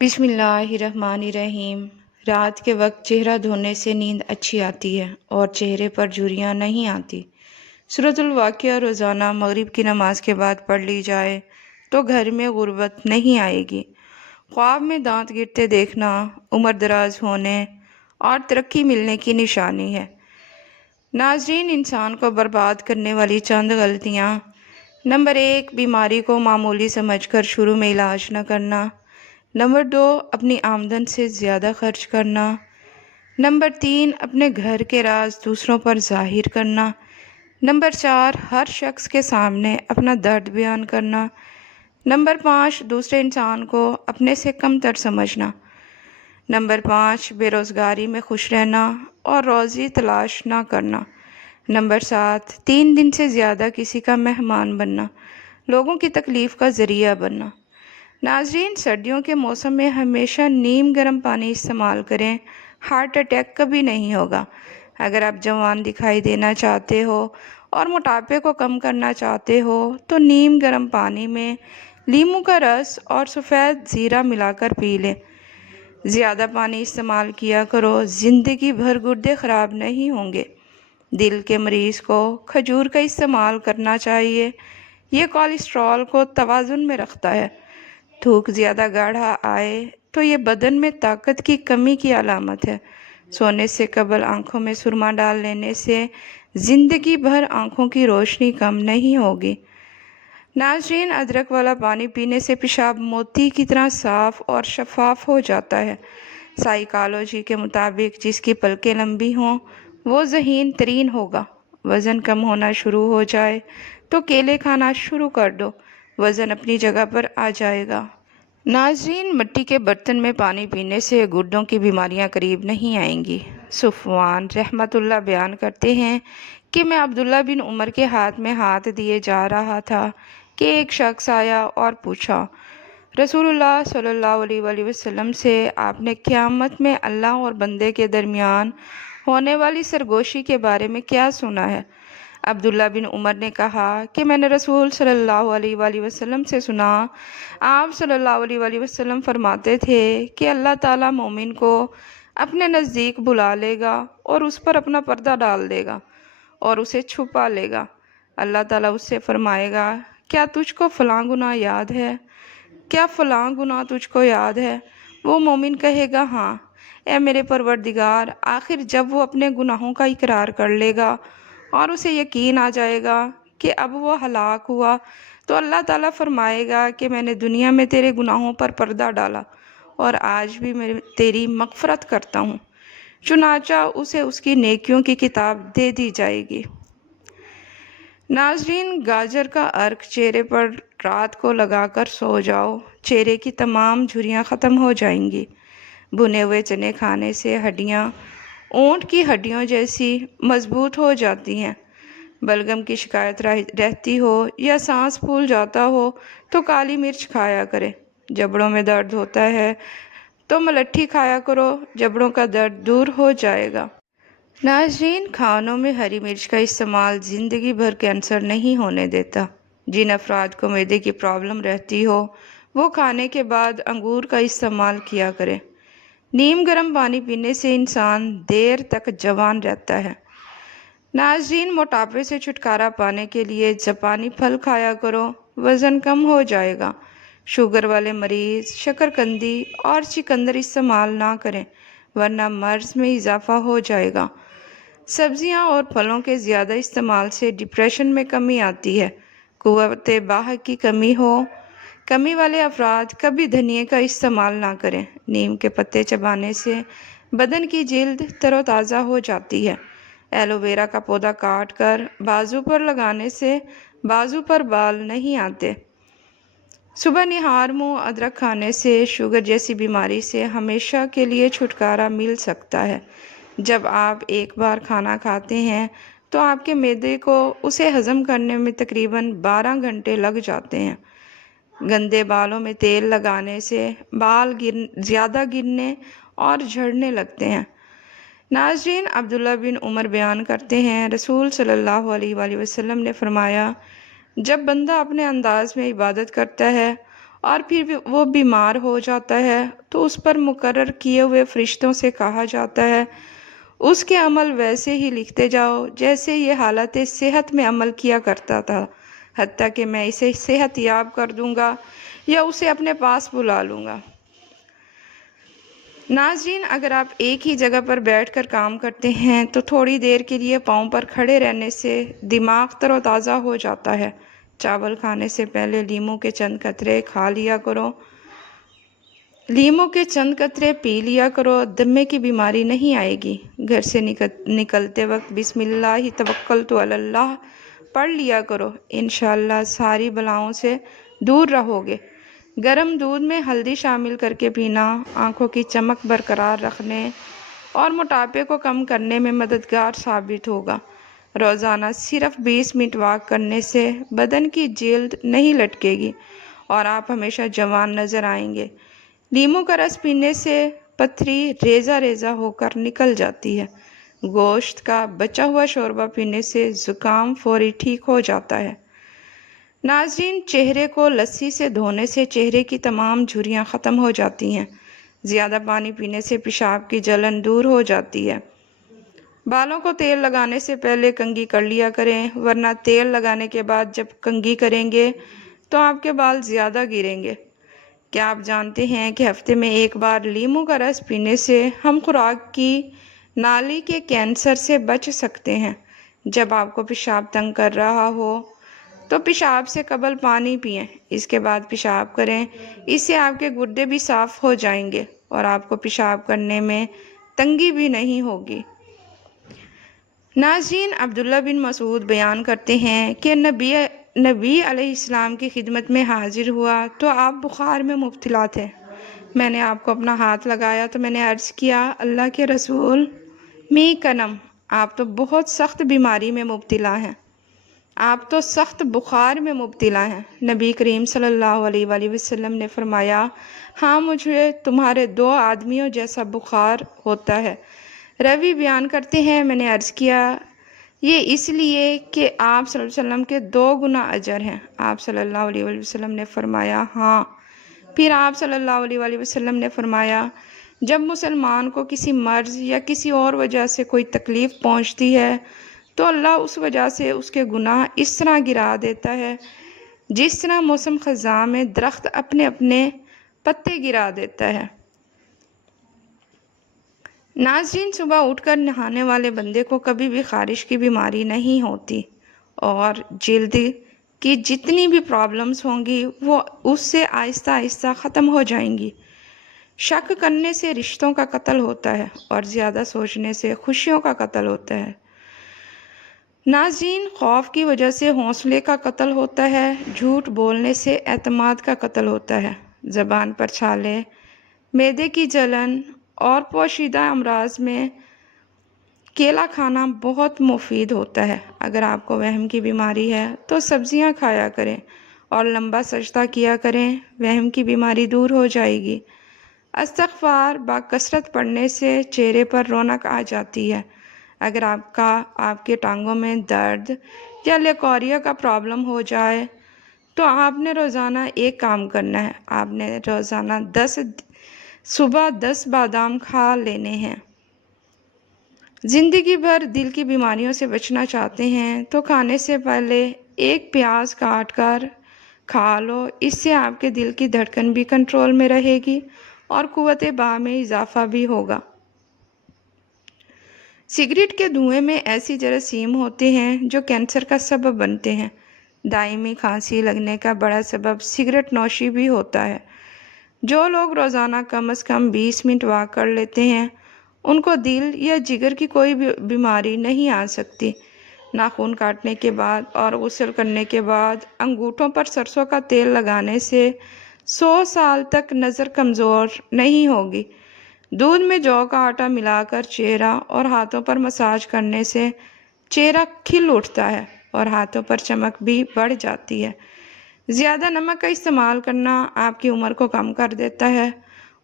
بسم اللہ الرحمن الرحیم۔ رات کے وقت چہرہ دھونے سے نیند اچھی آتی ہے اور چہرے پر جھریاں نہیں آتی۔ سورۃ الواقعہ روزانہ مغرب کی نماز کے بعد پڑھ لی جائے تو گھر میں غربت نہیں آئے گی۔ خواب میں دانت گرتے دیکھنا عمر دراز ہونے اور ترقی ملنے کی نشانی ہے۔ ناظرین، انسان کو برباد کرنے والی چند غلطیاں: نمبر 1، بیماری کو معمولی سمجھ کر شروع میں علاج نہ کرنا۔ نمبر 2، اپنی آمدن سے زیادہ خرچ کرنا۔ نمبر 3، اپنے گھر کے راز دوسروں پر ظاہر کرنا۔ نمبر 4، ہر شخص کے سامنے اپنا درد بیان کرنا۔ نمبر 5، دوسرے انسان کو اپنے سے کم تر سمجھنا۔ نمبر 5، بے روزگاری میں خوش رہنا اور روزی تلاش نہ کرنا۔ نمبر 7، 3 دن سے زیادہ کسی کا مہمان بننا، لوگوں کی تکلیف کا ذریعہ بننا۔ ناظرین، سردیوں کے موسم میں ہمیشہ نیم گرم پانی استعمال کریں، ہارٹ اٹیک کبھی نہیں ہوگا۔ اگر آپ جوان دکھائی دینا چاہتے ہو اور موٹاپے کو کم کرنا چاہتے ہو تو نیم گرم پانی میں لیموں کا رس اور سفید زیرہ ملا کر پی لیں۔ زیادہ پانی استعمال کیا کرو، زندگی بھر گردے خراب نہیں ہوں گے۔ دل کے مریض کو کھجور کا استعمال کرنا چاہیے، یہ کولیسٹرول کو توازن میں رکھتا ہے۔ تھوک زیادہ گاڑھا آئے تو یہ بدن میں طاقت کی کمی کی علامت ہے۔ سونے سے قبل آنکھوں میں سرما ڈال لینے سے زندگی بھر آنکھوں کی روشنی کم نہیں ہوگی۔ ناظرین، ادرک والا پانی پینے سے پیشاب موتی کی طرح صاف اور شفاف ہو جاتا ہے۔ سائیکالوجی کے مطابق جس کی پلکیں لمبی ہوں وہ ذہین ترین ہوگا۔ وزن کم ہونا شروع ہو جائے تو کیلے کھانا شروع کر دو، وزن اپنی جگہ پر آ جائے گا۔ ناظرین، مٹی کے برتن میں پانی پینے سے گردوں کی بیماریاں قریب نہیں آئیں گی۔ صفوان رحمۃ اللہ بیان کرتے ہیں کہ میں عبداللہ بن عمر کے ہاتھ میں ہاتھ دیے جا رہا تھا کہ ایک شخص آیا اور پوچھا، رسول اللہ صلی اللہ علیہ وآلہ وسلم سے آپ نے قیامت میں اللہ اور بندے کے درمیان ہونے والی سرگوشی کے بارے میں کیا سنا ہے؟ عبداللہ بن عمر نے کہا کہ میں نے رسول صلی اللہ علیہ وآلہ وسلم سے سنا، آپ صلی اللہ علیہ وآلہ وسلم فرماتے تھے کہ اللہ تعالیٰ مومن کو اپنے نزدیک بلا لے گا اور اس پر اپنا پردہ ڈال دے گا اور اسے چھپا لے گا۔ اللہ تعالیٰ اس سے فرمائے گا، کیا تجھ کو فلاں گناہ یاد ہے؟ کیا فلاں گناہ تجھ کو یاد ہے؟ وہ مومن کہے گا، ہاں اے میرے پروردگار۔ آخر جب وہ اپنے گناہوں کا اقرار کر لے گا اور اسے یقین آ جائے گا کہ اب وہ ہلاک ہوا تو اللہ تعالیٰ فرمائے گا کہ میں نے دنیا میں تیرے گناہوں پر پردہ ڈالا اور آج بھی میں تیری مغفرت کرتا ہوں۔ چنانچہ اسے اس کی نیکیوں کی کتاب دے دی جائے گی۔ ناظرین، گاجر کا عرق چہرے پر رات کو لگا کر سو جاؤ، چہرے کی تمام جھریاں ختم ہو جائیں گی۔ بھنے ہوئے چنے کھانے سے ہڈیاں اونٹ کی ہڈیوں جیسی مضبوط ہو جاتی ہیں۔ بلغم کی شکایت رہتی ہو یا سانس پھول جاتا ہو تو کالی مرچ کھایا کرے۔ جبڑوں میں درد ہوتا ہے تو ملٹھی کھایا کرو، جبڑوں کا درد دور ہو جائے گا۔ ناظرین، کھانوں میں ہری مرچ کا استعمال زندگی بھر کینسر نہیں ہونے دیتا۔ جن افراد کو معدے کی پرابلم رہتی ہو وہ کھانے کے بعد انگور کا استعمال کیا کریں۔ نیم گرم پانی پینے سے انسان دیر تک جوان رہتا ہے۔ ناظرین، موٹاپے سے چھٹکارا پانے کے لیے جاپانی پھل کھایا کرو، وزن کم ہو جائے گا۔ شوگر والے مریض شکرقندی اور چقندر استعمال نہ کریں ورنہ مرض میں اضافہ ہو جائے گا۔ سبزیاں اور پھلوں کے زیادہ استعمال سے ڈپریشن میں کمی آتی ہے۔ قوت باہ کی کمی والے افراد کبھی دھنیے کا استعمال نہ کریں۔ نیم کے پتے چبانے سے بدن کی جلد تر و تازہ ہو جاتی ہے۔ ایلو ویرا کا پودا کاٹ کر بازو پر لگانے سے بازو پر بال نہیں آتے۔ صبح نہار منہ ادرک کھانے سے شوگر جیسی بیماری سے ہمیشہ کے لیے چھٹکارا مل سکتا ہے۔ جب آپ ایک بار کھانا کھاتے ہیں تو آپ کے معدے کو اسے ہضم کرنے میں تقریباً 12 گھنٹے لگ جاتے ہیں۔ گندے بالوں میں تیل لگانے سے بال زیادہ گرنے اور جھڑنے لگتے ہیں۔ ناظرین، عبداللہ بن عمر بیان کرتے ہیں، رسول صلی اللہ علیہ وآلہ وسلم نے فرمایا، جب بندہ اپنے انداز میں عبادت کرتا ہے اور پھر وہ بیمار ہو جاتا ہے تو اس پر مقرر کیے ہوئے فرشتوں سے کہا جاتا ہے اس کے عمل ویسے ہی لکھتے جاؤ جیسے یہ حالت صحت میں عمل کیا کرتا تھا، حتیٰ کہ میں اسے صحت یاب کر دوں گا یا اسے اپنے پاس بلا لوں گا۔ ناظرین، اگر آپ ایک ہی جگہ پر بیٹھ کر کام کرتے ہیں تو تھوڑی دیر کے لیے پاؤں پر کھڑے رہنے سے دماغ تر و تازہ ہو جاتا ہے۔ چاول کھانے سے پہلے لیموں کے چند قطرے کھا لیا کرو، لیموں کے چند قطرے پی لیا کرو، دمے کی بیماری نہیں آئے گی۔ گھر سے نکلتے وقت بسم اللہ توکلت علی اللہ پڑھ لیا کرو، انشاءاللہ ساری بلاؤں سے دور رہو گے۔ گرم دودھ میں ہلدی شامل کر کے پینا آنکھوں کی چمک برقرار رکھنے اور موٹاپے کو کم کرنے میں مددگار ثابت ہوگا۔ روزانہ صرف 20 منٹ واک کرنے سے بدن کی جلد نہیں لٹکے گی اور آپ ہمیشہ جوان نظر آئیں گے۔ لیموں کا رس پینے سے پتھری ریزہ ریزہ ہو کر نکل جاتی ہے۔ گوشت کا بچا ہوا شوربہ پینے سے زکام فوری ٹھیک ہو جاتا ہے۔ ناظرین، چہرے کو لسی سے دھونے سے چہرے کی تمام جھریاں ختم ہو جاتی ہیں۔ زیادہ پانی پینے سے پیشاب کی جلن دور ہو جاتی ہے۔ بالوں کو تیل لگانے سے پہلے کنگھی کر لیا کریں، ورنہ تیل لگانے کے بعد جب کنگھی کریں گے تو آپ کے بال زیادہ گریں گے۔ کیا آپ جانتے ہیں کہ ہفتے میں ایک بار لیموں کا رس پینے سے ہم خوراک کی نالی کے کینسر سے بچ سکتے ہیں؟ جب آپ کو پیشاب تنگ کر رہا ہو تو پیشاب سے قبل پانی پئیں، اس کے بعد پیشاب کریں، اس سے آپ کے گردے بھی صاف ہو جائیں گے اور آپ کو پیشاب کرنے میں تنگی بھی نہیں ہوگی۔ ناظرین، عبداللہ بن مسعود بیان کرتے ہیں کہ نبی علیہ السلام کی خدمت میں حاضر ہوا تو آپ بخار میں مبتلا تھے۔ میں نے آپ کو اپنا ہاتھ لگایا تو میں نے عرض کیا، اللہ کے رسول، می کنم، آپ تو بہت سخت بیماری میں مبتلا ہیں، آپ تو سخت بخار میں مبتلا ہیں۔ نبی کریم صلی اللہ علیہ وآلہ وسلم نے فرمایا، ہاں مجھے تمہارے 2 آدمیوں جیسا بخار ہوتا ہے۔ روی بیان کرتے ہیں، میں نے عرض کیا، یہ اس لیے کہ آپ صلی اللہ علیہ وسلم کے 2 گنا اجر ہیں۔ آپ صلی اللہ علیہ وآلہ وسلم نے فرمایا، ہاں۔ پھر آپ صلی اللہ علیہ وآلہ وسلم نے فرمایا، جب مسلمان کو کسی مرض یا کسی اور وجہ سے کوئی تکلیف پہنچتی ہے تو اللہ اس وجہ سے اس کے گناہ اس طرح گرا دیتا ہے جس طرح موسم خزاں میں درخت اپنے اپنے پتے گرا دیتا ہے۔ ناظرین، صبح اٹھ کر نہانے والے بندے کو کبھی بھی خارش کی بیماری نہیں ہوتی اور جلد کی جتنی بھی پرابلمز ہوں گی وہ اس سے آہستہ آہستہ ختم ہو جائیں گی۔ شک کرنے سے رشتوں کا قتل ہوتا ہے اور زیادہ سوچنے سے خوشیوں کا قتل ہوتا ہے۔ ناظرین، خوف کی وجہ سے حوصلے کا قتل ہوتا ہے، جھوٹ بولنے سے اعتماد کا قتل ہوتا ہے، زبان پر چھالے، معدے کی جلن اور پوشیدہ امراض میں کیلا کھانا بہت مفید ہوتا ہے۔ اگر آپ کو وہم کی بیماری ہے تو سبزیاں کھایا کریں اور لمبا سجدہ کیا کریں، وہم کی بیماری دور ہو جائے گی۔ استغفار بکثرت پڑھنے سے چہرے پر رونق آ جاتی ہے۔ اگر آپ کے ٹانگوں میں درد یا لیکوریا کا پرابلم ہو جائے تو آپ نے روزانہ ایک کام کرنا ہے، آپ نے روزانہ صبح 10 بادام کھا لینے ہیں۔ زندگی بھر دل کی بیماریوں سے بچنا چاہتے ہیں تو کھانے سے پہلے 1 پیاز کاٹ کر کھا لو، اس سے آپ کے دل کی دھڑکن بھی کنٹرول میں رہے گی اور قوت باہ میں اضافہ بھی ہوگا۔ سگریٹ کے دھوئیں میں ایسی جراثیم ہوتے ہیں جو کینسر کا سبب بنتے ہیں۔ دائمی کھانسی لگنے کا بڑا سبب سگریٹ نوشی بھی ہوتا ہے۔ جو لوگ روزانہ کم از کم 20 منٹ واک کر لیتے ہیں ان کو دل یا جگر کی کوئی بیماری نہیں آ سکتی۔ ناخن کاٹنے کے بعد اور غسل کرنے کے بعد انگوٹھوں پر سرسوں کا تیل لگانے سے 100 سال تک نظر کمزور نہیں ہوگی۔ دودھ میں جو کا آٹا ملا کر چہرہ اور ہاتھوں پر مساج کرنے سے چہرہ کھل اٹھتا ہے اور ہاتھوں پر چمک بھی بڑھ جاتی ہے۔ زیادہ نمک کا استعمال کرنا آپ کی عمر کو کم کر دیتا ہے۔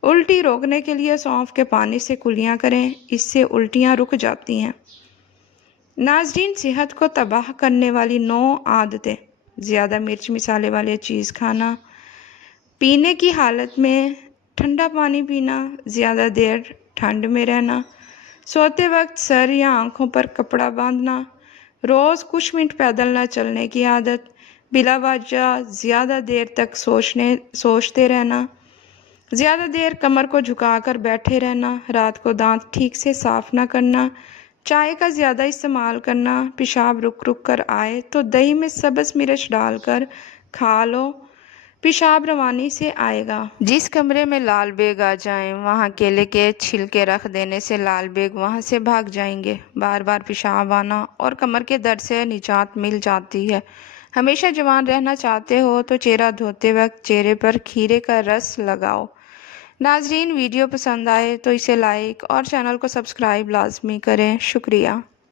الٹی روکنے کے لیے سونف کے پانی سے کلیاں کریں، اس سے الٹیاں رک جاتی ہیں۔ ناظرین، صحت کو تباہ کرنے والی 9 عادتیں: زیادہ مرچ مسالے والے چیز کھانا، پینے کی حالت میں ٹھنڈا پانی پینا، زیادہ دیر ٹھنڈ میں رہنا، سوتے وقت سر یا آنکھوں پر کپڑا باندھنا، روز کچھ منٹ پیدل نہ چلنے کی عادت، بلا وجہ زیادہ دیر تک سوچتے رہنا، زیادہ دیر کمر کو جھکا کر بیٹھے رہنا، رات کو دانت ٹھیک سے صاف نہ کرنا، چائے کا زیادہ استعمال کرنا، پیشاب رک رک کر آئے تو دہی میں سبز مرچ ڈال کر کھا لو، پیشاب روانی سے آئے گا۔ جس کمرے میں لال بیگ آ جائیں وہاں کیلے کے چھلکے رکھ دینے سے لال بیگ وہاں سے بھاگ جائیں گے۔ بار بار پیشاب آنا اور کمر کے درد سے نجات مل جاتی ہے۔ ہمیشہ جوان رہنا چاہتے ہو تو چہرہ دھوتے وقت چہرے پر کھیرے کا رس لگاؤ۔ ناظرین، ویڈیو پسند آئے تو اسے لائک اور چینل کو سبسکرائب لازمی کریں۔ شکریہ۔